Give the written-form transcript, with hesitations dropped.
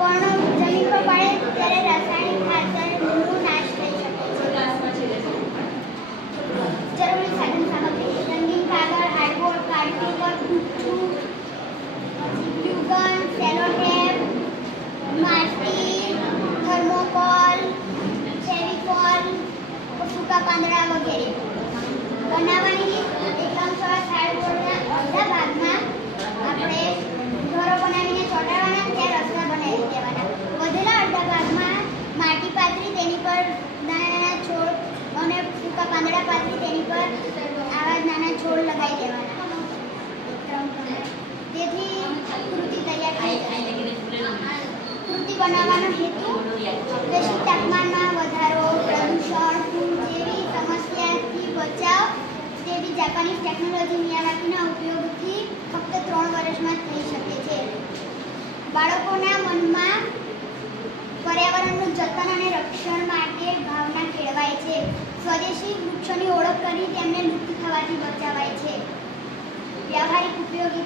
પણ જમીન પર પડે ત્યારે રાસાયણિક ખાતરનો નાશ થઈ શકે છે. જરૂરી સાધન સામગ્રી રંગીન કાગળ, હાર્ડબોર્ડ, કાર્ડપેપર, ટૂથપીક, ગ્લુગન, સેલો ટેપ, માટી, થર્મોકોલ, ફેવિકોલ, સૂકા પાંદડા વગેરે. બનાવવાની એકદમ સરસ હાર્ડબોર્ડના અડધા ભાગમાં આપણે ઘરો બનાવીને ચોંટાડવાના, ત્યાં રસ્તા બનાવી દેવાના. વધેલા અડધા ભાગમાં માટી પાથરી તેની પર નાના છોડ અને સૂકા પાંદડા પાથરી તેની પર આવા નાના છોડ લગાવી દેવાના. તેથી કૃતિ તૈયાર થઈ જાય. કૃતિ બનાવવાનો હેતુ વૈશ્વિક તાપમાનમાં વધારો, પ્રદૂષણ, પૂર જેવી સમસ્યાથી બચાવ તેવી જાપાનીઝ ટેકનોલોજી મિયાવાકીના ઉપયોગથી ફક્ત 3 વર્ષમાં થઈ શકે છે. બાળકોના મનમાં પર્યાવરણનું જતન અને રક્ષણ માટે ભાવના કેળવાય છે. સ્વદેશી વૃક્ષોની ઓળખ કરી તેમને લુપ્ત થવાથી બચાવાય છે. વ્યવહારિક ઉપયોગી